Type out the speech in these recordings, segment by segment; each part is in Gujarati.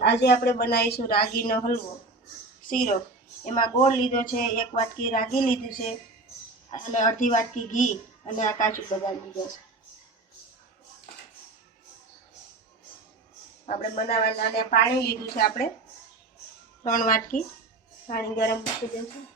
આજે આપણે બનાવીશું રાગીનો હલવો શીરો. એમાં ગોળ લીધો છે, એક વાટકી રાગી લીધું છે અને અડધી વાટકી ઘી અને આ કાચું બદામ લીધો છે. આપણે બનાવવાના અને પાણી લીધું છે આપણે. ત્રણ વાટકી. પાણી ગરમ મૂકી દઈશું.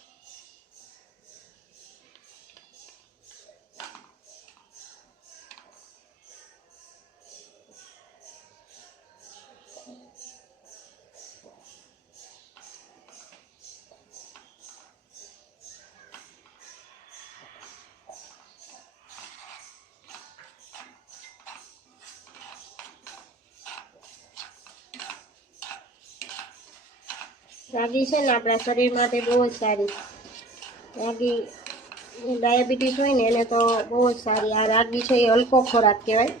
રાગી છે ને આપણા શરીર માટે બહુ જ સારી. રાગી ડાયાબિટીસ હોય ને એને તો બહુ જ સારી. આ રાગી છે એ હલકો ખોરાક કહેવાય.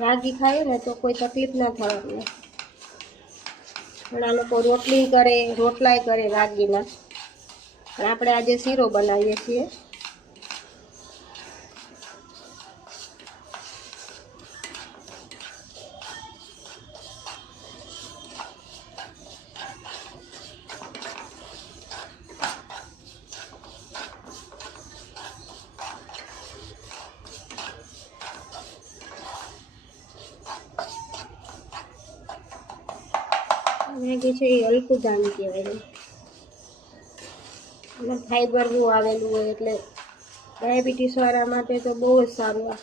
રાગી ખાઈએ ને તો કોઈ તકલીફ ના થાય આપણે ઘણા લોકો રોટલી કરે, રોટલાય કરે રાગીના. પણ આપણે આજે શીરો બનાવીએ છીએ. રાગી છે, એ હલકું ધાન કહેવાય એમાં ફાઈબર બહુ આવેલું હોય એટલે ડાયાબિટીસ વાળા માટે તો બહુ જ સારું આ.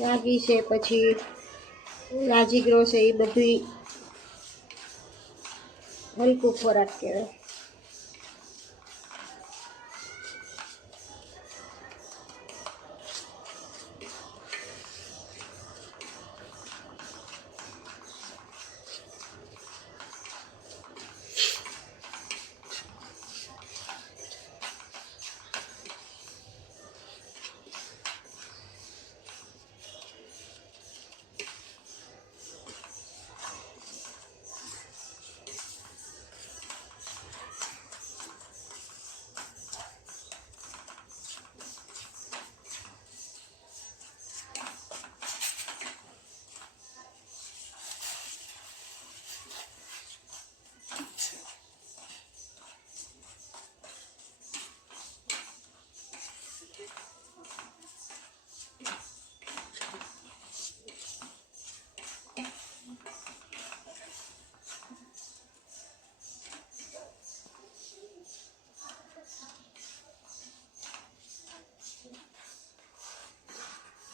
રાગી છે પછી રાજીગ્રો છે, એ બધી હલકું ખોરાક કહેવાય.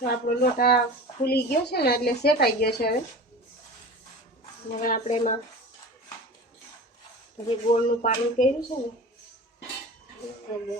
તો આપણો લોટ આ ગયો છે ને, એટલે શેકાઈ ગયો છે હવે. હવે આપણે એમાં જે ગોળનું પાણી કર્યું છે ને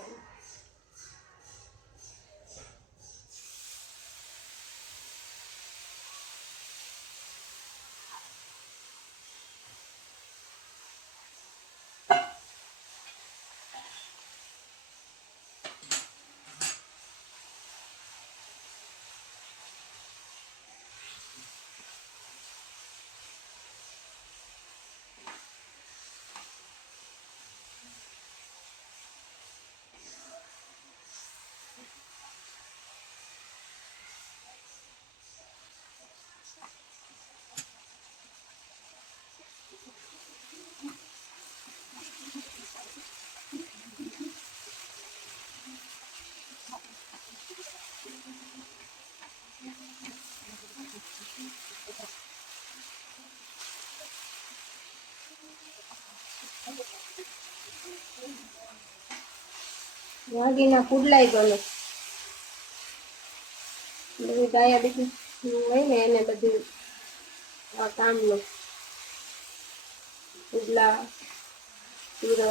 વાગીના કુડલાઈ ગયેલો બધી ગાયા બીજું હોય ને એને બધું આ કામનું કુડલા ચૂરો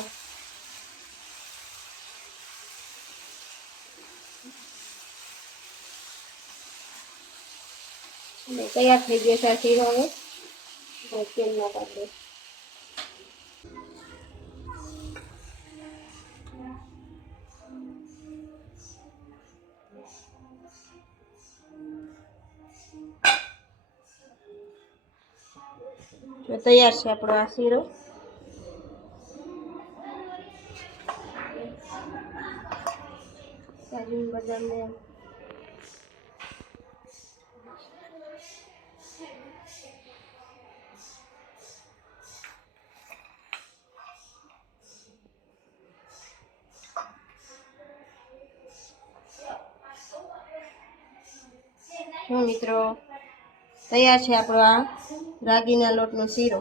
તૈયાર થઈ ગયો છે ચીરો હવે તેલ ના કાઢે જો તૈયાર છે આપણો આ શીરો કાજુ બદામ ને જો મિત્રો તૈયાર છે આપણો આ રાગીના લોટનો શીરો.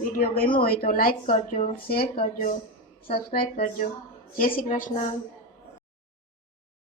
વીડિયો ગમ્યો હોય તો લાઈક કરજો, શેર કરજો સબસ્ક્રાઈબ કરજો. જય શ્રી કૃષ્ણ.